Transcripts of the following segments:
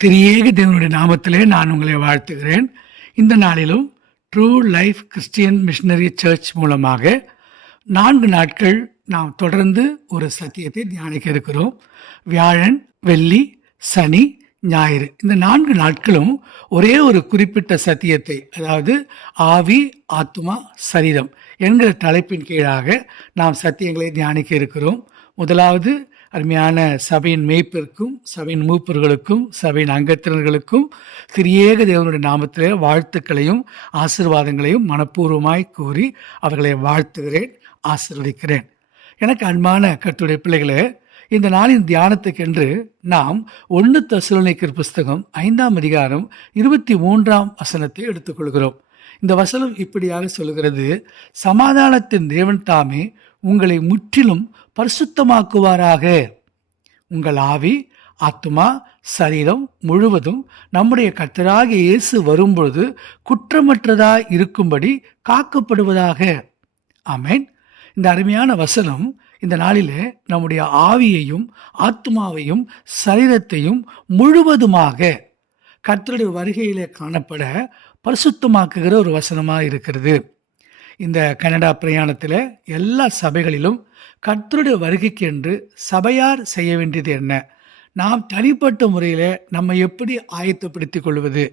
திரியேக தேவனுடைய நாமத்திலே நான் உங்களை வாழ்த்துகிறேன். இந்த நாளிலும் true life Christian missionary church மூலமாக 4 நாட்கள் நாம் தொடர்ந்து ஒரு சத்தியத்தை தியானிக்க இருக்கிறோம். வியாழன், வெள்ளி, சனி, ஞாயிறு இந்த 4 நாட்களும் ஒரே ஒரு குறிப்பிட்ட சத்தியத்தை, அதாவது ஆவி, ஆத்மா, சரீரம் என்கிற தலைப்பின் கீழாக நாம் சத்தியங்களை தியானிக்க இருக்கிறோம். முதலாவது அருமையான சபையின் மேய்ப்பிற்கும், சபையின் மூப்பர்களுக்கும், சபையின் அங்கத்தினர்களுக்கும் திரியேக தேவனுடைய நாமத்திலே வாழ்த்துக்களையும் ஆசீர்வாதங்களையும் மனப்பூர்வமாய் கூறி அவர்களை வாழ்த்துகிறேன், ஆசீர்வதிக்கிறேன். எனக்கு அன்பான கர்த்தருடைய பிள்ளைகளே, இந்த நாளின் தியானத்துக்கென்று நாம் 1 தெசலோனிக்கர் புஸ்தகம் 5ஆம் அதிகாரம் 23ஆம் வசனத்தை எடுத்துக்கொள்கிறோம். இந்த வசனம் இப்படியாக சொல்கிறது: சமாதானத்தின் தேவன் தாமே உங்களை முற்றிலும் பரிசுத்தமாக்குவாராக. உங்கள் ஆவி, ஆத்துமா, சரீரம் முழுவதும் நம்முடைய கர்த்தராகிய இயேசு வரும்பொழுது குற்றமற்றதாய் இருக்கும்படி காக்கப்படுவதாக. ஆமென். இந்த அருமையான வசனம் இந்த நாளிலே நம்முடைய ஆவியையும் ஆத்மாவையும் சரீரத்தையும் முழுவதுமாக கர்த்தருடைய வருகையிலே காணப்பட பரிசுத்தமாக்குகிற ஒரு வசனமாக இருக்கிறது. இந்த கனடா பிரயாணத்தில் எல்லா சபைகளிலும் கர்த்தருடைய வருகைக்கு என்று சபையார் செய்ய வேண்டியது என்ன, நாம் தனிப்பட்ட முறையில் நம்ம எப்படி ஆயத்தப்படுத்திக் கொள்வது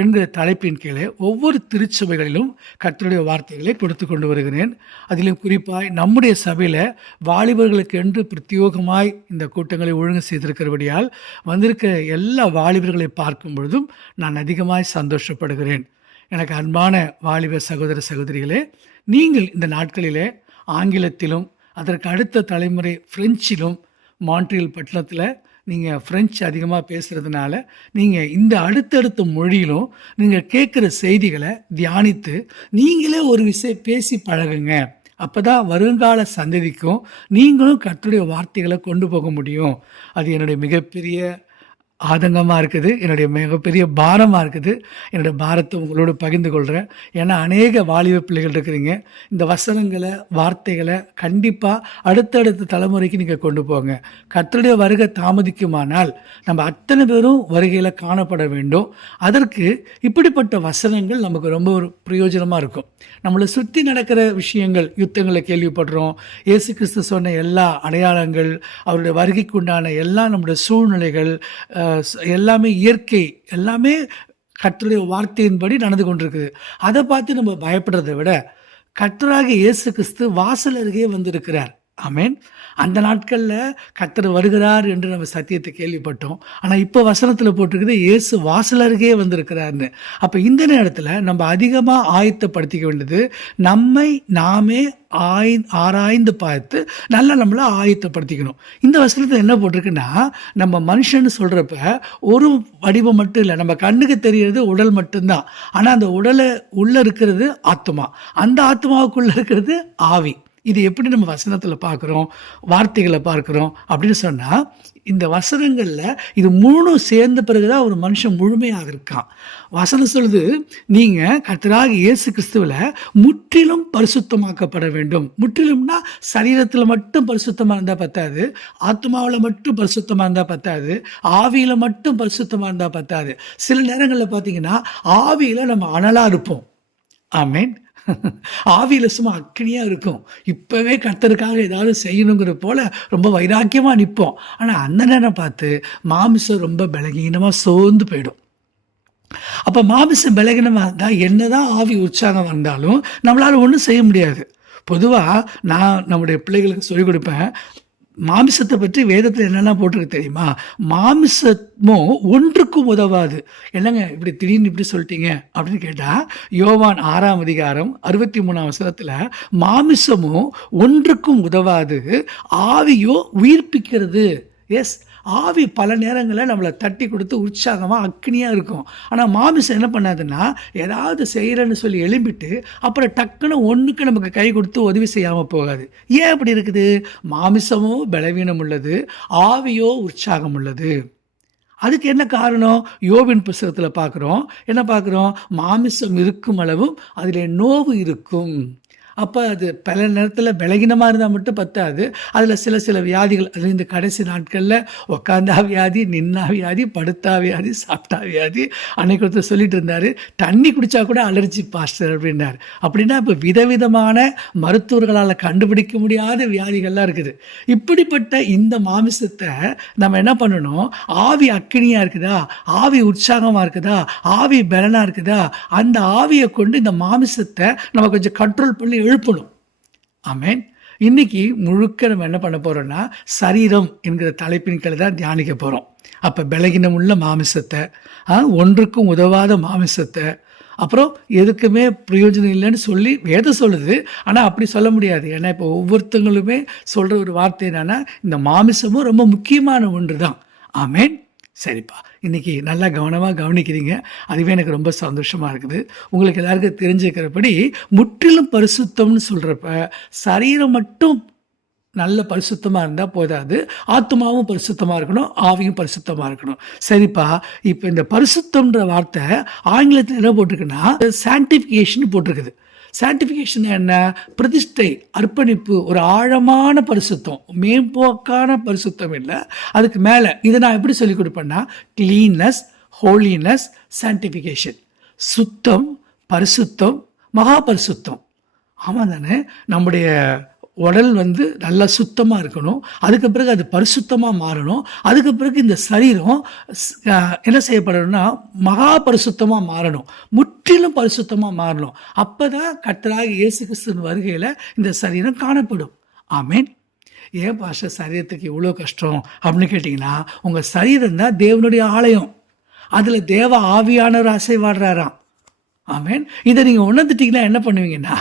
என்கிற தலைப்பின் கீழே ஒவ்வொரு திருச்சபைகளிலும் கர்த்தருடைய வார்த்தைகளை கொடுத்து கொண்டு வருகிறேன். அதிலும் குறிப்பாய் நம்முடைய சபையில் வாலிபர்களுக்கு என்று பிரத்யோகமாய் இந்த கூட்டங்களை ஒழுங்கு செய்திருக்கிறபடியால் வந்திருக்கிற எல்லா வாலிபர்களை பார்க்கும் பொழுதும் நான் அதிகமாய் சந்தோஷப்படுகிறேன். எனக்கு அன்பான வாலிப சகோதர சகோதரிகளே, நீங்கள் இந்த நாட்களிலே ஆங்கிலத்திலும் அதற்கு அடுத்த தலைமுறை ஃப்ரெஞ்சிலும், மான்ட்ரியல் பட்டணத்தில் நீங்கள் ஃப்ரெஞ்சு அதிகமாக பேசுகிறதுனால நீங்கள் இந்த அடுத்தடுத்த மொழியிலும் நீங்கள் கேட்குற செய்திகளை தியானித்து நீங்களே ஒரு விஷயம் பேசி பழகுங்க. அப்போ தான் வருங்கால சந்ததிக்கும் நீங்களும் கர்த்தருடைய வார்த்தைகளை கொண்டு போக முடியும். அது என்னுடைய மிகப்பெரிய ஆதங்கமாக இருக்குது, என்னுடைய மிகப்பெரிய பாரமாக இருக்குது. என்னுடைய பாரத்தை உங்களோடு பகிர்ந்து கொள்கிறேன். ஏன்னா அநேக வாலிப பிள்ளைகள் இருக்கிறீங்க. இந்த வசனங்களை, வார்த்தைகளை கண்டிப்பாக அடுத்தடுத்த தலைமுறைக்கு நீங்கள் கொண்டு போங்க. கர்த்தருடைய வருகை தாமதிக்குமானால் நம்ம அத்தனை பேரும் வருகையில் காணப்பட வேண்டும். அதற்கு இப்படிப்பட்ட வசனங்கள் நமக்கு ரொம்ப ஒரு பிரயோஜனமாக இருக்கும். நம்மளை சுற்றி நடக்கிற விஷயங்கள், யுத்தங்களை கேள்விப்படுறோம். இயேசு கிறிஸ்து சொன்ன எல்லா அடையாளங்கள், அவருடைய வருகைக்கு உண்டான எல்லா நம்முடைய சூழ்நிலைகள் எல்லாமே இயற்கை, எல்லாமே கர்த்தருடைய வார்த்தையின்படி நடந்து கொண்டிருக்குது. அதை பார்த்து நம்ம பயப்படுறதை விட கர்த்தராகிய இயேசு கிறிஸ்து வாசல் அருகே வந்திருக்கிறார். ஆமென். அந்த நாட்களில் கர்த்தர் வருகிறார் என்று நம்ம சத்தியத்தை கேள்விப்பட்டோம். ஆனால் இப்போ வசனத்தில் போட்டிருக்குது இயேசு வாசல் அருகே வந்திருக்கிறார்னு. அப்போ இந்த நேரத்தில் நம்ம அதிகமாக ஆயத்தப்படுத்திக்க வேண்டியது நம்மை நாமே ஆராய்ந்து பார்த்து நல்லா நம்மளை ஆயத்தப்படுத்திக்கணும். இந்த வசனத்தில் என்ன போட்டிருக்குன்னா, நம்ம மனுஷன்னு சொல்கிறப்ப ஒரு வடிவம் மட்டும் இல்லை, நம்ம கண்ணுக்கு தெரிகிறது உடல் மட்டும்தான். ஆனால் அந்த உடலை உள்ளே இருக்கிறது ஆத்மா, அந்த ஆத்மாவுக்குள்ளே இருக்கிறது ஆவி. இது எப்படி நம்ம வசனத்தில் பார்க்குறோம், வார்த்தைகளை பார்க்குறோம் அப்படின்னு சொன்னால், இந்த வசனங்களில் இது 3 சேர்ந்த பிறகுதான் ஒரு மனுஷன் முழுமையாக இருக்கான். வசனம் சொல்லுது, நீங்கள் கர்த்தராகிய இயேசு கிறிஸ்துவில் முற்றிலும் பரிசுத்தமாக்கப்பட வேண்டும். முற்றிலும்னா சரீரத்தில் மட்டும் பரிசுத்தமாக இருந்தால் பத்தாது, ஆத்மாவில் மட்டும் பரிசுத்தமாக இருந்தால் பத்தாது, ஆவியில் மட்டும் பரிசுத்தமாக இருந்தால் பத்தாது. சில நேரங்களில் பார்த்தீங்கன்னா ஆவியில் நம்ம அனலாக இருப்போம். ஆமென். ஆவியில் சும்மா அக்னியாக இருக்கும். இப்போவே கர்த்தருக்காக ஏதாவது செய்யணுங்கிற போல் ரொம்ப வைராக்கியமாக நிற்போம். ஆனால் அந்த நேரம் பார்த்து மாமிசம் ரொம்ப பலகீனமாக சோர்ந்து போயிடும். அப்போ மாமிசம் பலகீனமாக இருந்தால் என்ன தான் ஆவி உற்சாகம் வந்தாலும் நம்மளால் ஒன்றும் செய்ய முடியாது. பொதுவாக நான் நம்முடைய பிள்ளைகளுக்கு சொல்லிக் கொடுப்பேன், மாமிசத்தை பற்றி வேதத்தில் என்னெல்லாம் போட்டிருக்கு தெரியுமா? மாமிசமும் ஒன்றுக்கும் உதவாது. என்னங்க இப்படி திடீர்னு இப்படி சொல்லிட்டீங்க அப்படின்னு கேட்டால், யோவான் 6ஆம் அதிகாரம் 63ஆம் வசனத்தில் மாமிசமும் ஒன்றுக்கும் உதவாது, ஆவியோ உயிர்ப்பிக்கிறது. எஸ், ஆவி பல நேரங்களில் நம்மளை தட்டி கொடுத்து உற்சாகமாக அக்னியாக இருக்கும். ஆனால் மாமிசம் என்ன பண்ணாதுன்னா, ஏதாவது செய்கிறேன்னு சொல்லி எழும்பிட்டு அப்புறம் டக்குன்னு ஒன்றுக்கு நமக்கு கை கொடுத்து உதவி செய்யாமல் போகாது. ஏன் அப்படி இருக்குது? மாமிசமோ பலவீனம் உள்ளது, ஆவியோ உற்சாகம் உள்ளது. அதுக்கு என்ன காரணம்? யோபின் புஸ்தகத்தில் பார்க்குறோம். என்ன பார்க்குறோம்? மாமிசம் இருக்கும் அளவும் அதில் நோவு இருக்கும். அப்போ அது பல நேரத்தில் பலகீனமாக இருந்தால் மட்டும் பத்தாது. அதில் சில வியாதிகள், அது இந்த கடைசி நாட்களில் உக்காந்தா வியாதி, நின்னா வியாதி, படுத்தா வியாதி, சாப்பிட்டா வியாதி. அன்னைக்கு ஒருத்தர் சொல்லிட்டு இருந்தார், தண்ணி குடித்தா கூட அலர்ஜி பாஸ்டர் அப்படின்னார். அப்படின்னா இப்போ விதவிதமான மருத்துவர்களால் கண்டுபிடிக்க முடியாத வியாதிகள்லாம் இருக்குது. இப்படிப்பட்ட இந்த மாமிசத்தை நம்ம என்ன பண்ணணும்? ஆவி அக்கினியாக இருக்குதா, ஆவி உற்சாகமாக இருக்குதா, ஆவி பலனாக இருக்குதா, அந்த ஆவியை கொண்டு இந்த மாமிசத்தை நம்ம கொஞ்சம் கண்ட்ரோல் பண்ணி எழுப்பணும். ஆமென். இன்னைக்கு முழுக்க நம்ம என்ன பண்ண போறோம்னா, சரீரம் என்கிற தலைப்பின் கீழ் தான் தியானிக்க போறோம். அப்ப பலகீனம் உள்ள மாமிசத்தை, ஒன்றுக்கும் உதவாத மாமிசத்தை, அப்புறம் எதுக்குமே பிரயோஜனம் இல்லைன்னு சொல்லி வேதம் சொல்லுது. ஆனால் அப்படி சொல்ல முடியாது. ஏன்னா இப்போ ஒவ்வொருத்தங்களுமே சொல்கிற ஒரு வார்த்தை என்னன்னா, இந்த மாமிசமும் ரொம்ப முக்கியமான ஒன்று தான். ஆமென். சரிப்பா, இன்றைக்கி நல்லா கவனமாக கவனிக்கிறீங்க. அதுவே எனக்கு ரொம்ப சந்தோஷமாக இருக்குது. உங்களுக்கு எல்லாருக்கும் தெரிஞ்சுக்கிறபடி முற்றிலும் பரிசுத்தம்னு சொல்கிறப்ப சரீரம் மட்டும் நல்ல பரிசுத்தமாக இருந்தால் போதாது, ஆத்மாவும் பரிசுத்தமாக இருக்கணும், ஆவியும் பரிசுத்தமாக இருக்கணும். சரிப்பா, இப்போ இந்த பரிசுத்தம்ன்ற வார்த்தை ஆங்கிலத்தில் என்ன போட்டிருக்குன்னா சான்டிஃபிகேஷன் போட்டிருக்குது. சான்டிஃபிகேஷன் என்ன? பிரதிஷ்டை, அர்ப்பணிப்பு, ஒரு ஆழமான பரிசுத்தம், மேம்போக்கான பரிசுத்தம் இல்லை, அதுக்கு மேலே. இதை நான் எப்படி சொல்லிக் கொடுப்பேன்னா, கிளீன்னஸ், ஹோலினஸ், சான்டிஃபிகேஷன். சுத்தம், பரிசுத்தம், மகா பரிசுத்தம். ஆமாம் தானே? நம்முடைய உடல் நல்லா சுத்தமாக இருக்கணும், அதுக்கு பிறகு அது பரிசுத்தமாக மாறணும், அதுக்கு பிறகு இந்த சரீரம் என்ன செய்யப்படணும்னா மகா பரிசுத்தமாக மாறணும், முற்றிலும் பரிசுத்தமாக மாறணும். அப்போ தான் கர்த்தராகிய இயேசு கிறிஸ்துவின் வருகையில் இந்த சரீரம் காணப்படும். ஆமென். ஏன் பாஸ்டர் சரீரத்துக்கு இவ்வளோ கஷ்டம் அப்படின்னு கேட்டிங்கன்னா, உங்கள் சரீரம் தான் தேவனுடைய ஆலயம், அதில் தேவ ஆவியானவர் அசைவாடுறாராம். ஆமென். இதை நீங்கள் உணர்ந்துட்டீங்கன்னா என்ன பண்ணுவீங்கன்னா,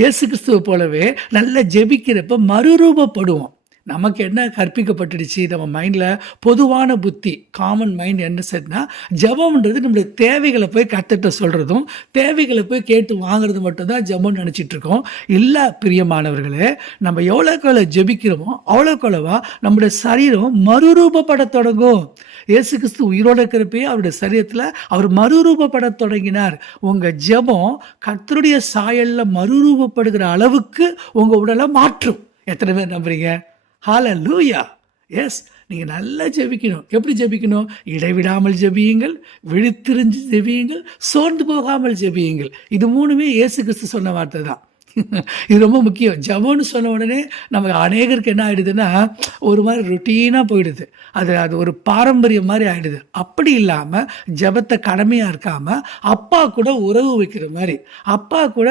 இயேசு கிறிஸ்துவை போலவே நல்லா ஜெபிக்கிறப்ப மறுரூபப்படுவோம். நமக்கு என்ன கற்பிக்கப்பட்டுடுச்சு நம்ம மைண்டில்? பொதுவான புத்தி, காமன் மைண்ட் என்ன செட்னா, ஜெபம்ன்றது நம்மளுடைய தேவைகளை போய் கர்த்தர்ட்ட சொல்கிறதும் தேவைகளை போய் கேட்டு வாங்குறது மட்டும்தான் ஜெபம்னு நினச்சிட்டு இருக்கோம். இல்லை பிரியமானவர்களே, நம்ம எவ்வளோக்கு ஜெபிக்கிறோமோ அவ்வளோக்கு நம்முடைய சரீரம் மறுரூபப்பட தொடங்கும். இயேசு கிறிஸ்து உயிரோடு இருக்கிறப்பே அவருடைய சரீரத்தில் அவர் மறுரூபப்பட தொடங்கினார். உங்கள் ஜெபம் கர்த்தருடைய சாயலில் மறுரூபப்படுகிற அளவுக்கு உங்கள் உடலை மாற்றும். எத்தனை பேர் நம்புறீங்க? ஹல்லேலூயா. எஸ், நீங்கள் நல்லா ஜெபிக்கணும். எப்படி ஜெபிக்கணும்? இடைவிடாமல் ஜெபியுங்கள், விழித்திருந்து ஜெபியுங்கள், சோர்ந்து போகாமல் ஜெபியுங்கள். இது மூணுமே இயேசு கிறிஸ்து சொன்ன வார்த்தை தான். இது ரொம்ப முக்கியம். ஜெபம்னு சொன்ன உடனே நமக்கு அநேகருக்கு என்ன ஆகிடுதுன்னா, ஒரு மாதிரி ரொட்டீனாக போயிடுது, அது ஒரு பாரம்பரியம் மாதிரி ஆகிடுது. அப்படி இல்லாமல் ஜெபத்தை கடமையாக இருக்காமல் அப்பா கூட உறவு வைக்கிற மாதிரி, அப்பா கூட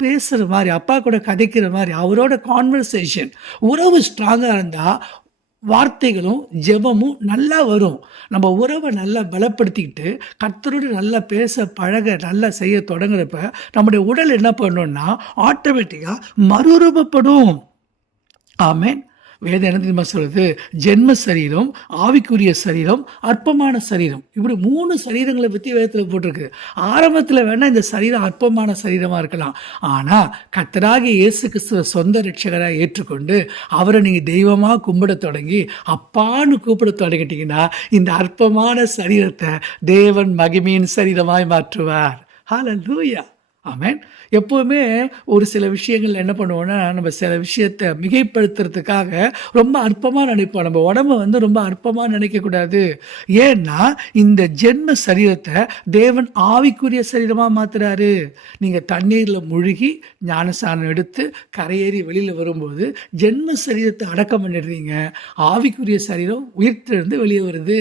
பேசுகிற மாதிரி, அப்பா கூட கதைக்கிற மாதிரி, அவரோட கான்வர்சேஷன், உறவு ஸ்ட்ராங்காக இருந்தால் வார்த்தைகளும் ஜெபமும் நல்லா வரும். நம்ம உறவை நல்லா பலப்படுத்திக்கிட்டு கர்த்தரோடு நல்லா பேச பழக நல்லா செய்ய தொடங்குறப்ப நம்முடைய உடல் என்ன பண்ணணும்னா ஆட்டோமேட்டிக்காக மறுரூபப்படும். ஆமென். வேதம் என்ன தெரியுமா சொல்லுது? ஜென்ம சரீரம், ஆவிக்குரிய சரீரம், அற்பமான சரீரம். இப்படி 3 சரீரங்களை பற்றி வேதத்தில் போட்டிருக்கு. ஆரம்பத்தில் வேணால் இந்த சரீரம் அற்பமான சரீரமாக இருக்கலாம், ஆனால் கர்த்தராகிய இயேசு கிறிஸ்துவ சொந்த ரட்சகராக ஏற்றுக்கொண்டு அவரை நீங்கள் தெய்வமாக கும்பிட தொடங்கி அப்பான்னு கூப்பிட தொடங்கிட்டீங்கன்னா இந்த அற்பமான சரீரத்தை தேவன் மகிமையின் சரீரமாய் மாற்றுவார். ஹல்லேலூயா. ஆமென். எப்போவுமே ஒரு சில விஷயங்கள் என்ன பண்ணுவோன்னா, நம்ம சில விஷயத்தை மிகைப்படுத்துறதுக்காக ரொம்ப அற்பமாக நினைப்போம். நம்ம உடம்பை ரொம்ப அற்பமாக நினைக்கக்கூடாது. ஏன்னா இந்த ஜென்ம சரீரத்தை தேவன் ஆவிக்குரிய சரீரமாக மாற்றுறாரு. நீங்கள் தண்ணீரில் முழுகி ஞானஸ்நானம் எடுத்து கரையேறி வெளியில் வரும்போது ஜென்ம சரீரத்தை அடக்கம் பண்ணிடுறீங்க, ஆவிக்குரிய சரீரம் உயிர்த்திலிருந்து வெளியே வருது.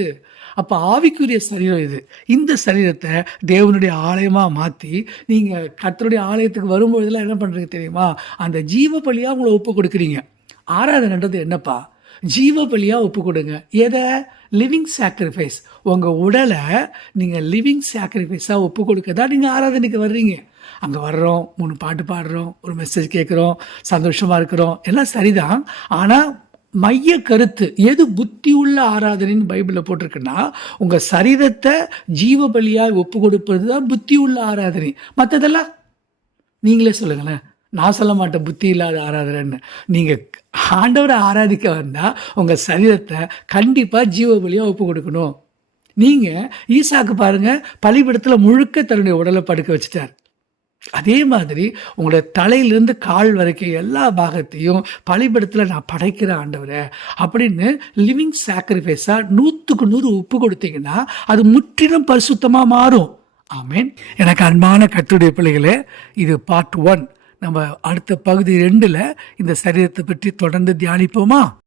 அப்போ ஆவிக்குரிய சரீரம் இது. இந்த சரீரத்தை தேவனுடைய ஆலயமாக மாற்றி நீங்கள் கர்த்தருடைய ஆலயத்துக்கு வரும்போதெல்லாம் என்ன பண்ணுறீங்க தெரியுமா? அந்த ஜீவ பலியாக உங்களை ஒப்பு கொடுக்குறீங்க. ஆராதனைன்றது என்னப்பா? ஜீவ பலியாக ஒப்பு கொடுங்க. எதை? Living sacrifice. உங்கள் உடலை நீங்கள் லிவிங் சாக்ரிஃபைஸாக ஒப்பு கொடுக்க தான் நீங்கள் ஆராதனைக்கு வர்றீங்க. அங்கே வர்றோம், 3 பாட்டு பாடுறோம், ஒரு மெசேஜ் கேட்குறோம், சந்தோஷமாக இருக்கிறோம், எல்லாம் சரிதான். ஆனால் மைய கருத்து எது? புத்தி உள்ள ஆராதனைன்னு பைபிளில் போட்டிருக்குன்னா, உங்கள் சரீரத்தை ஜீவ பலியாக ஒப்பு கொடுப்பது தான் புத்தி உள்ள ஆராதனை. மற்றதெல்லாம் நீங்களே சொல்லுங்களேன். நான் சொல்ல மாட்டேன் புத்தி இல்லாத ஆராதனைன்னு. நீங்கள் ஆண்டவரை ஆராதிக்க வந்தால் உங்கள் சரீரத்தை கண்டிப்பாக ஜீவ பலியாக ஒப்பு கொடுக்கணும். நீங்கள் ஈசாக்கு பாருங்கள், பலிபீடத்தில் முழுக்க தன்னுடைய உடலை படுக்க வச்சுட்டார். அதே மாதிரி உங்களுடைய தலையிலிருந்து கால் வரைக்கும் எல்லா பாகத்தையும் பலிபீடத்தில் நான் படைக்கிறேன் ஆண்டவரே அப்படின்னு லிவிங் சாக்ரிஃபைஸாக 100% ஒப்பு கொடுத்தீங்கன்னா அது முற்றிலும் பரிசுத்தமாக மாறும். ஆமென். எனக்கு அன்பான கர்த்தருடைய பிள்ளைகளே, இது பார்ட் 1. நம்ம அடுத்த பகுதி 2ல் இந்த சரீரத்தை பற்றி தொடர்ந்து தியானிப்போமா?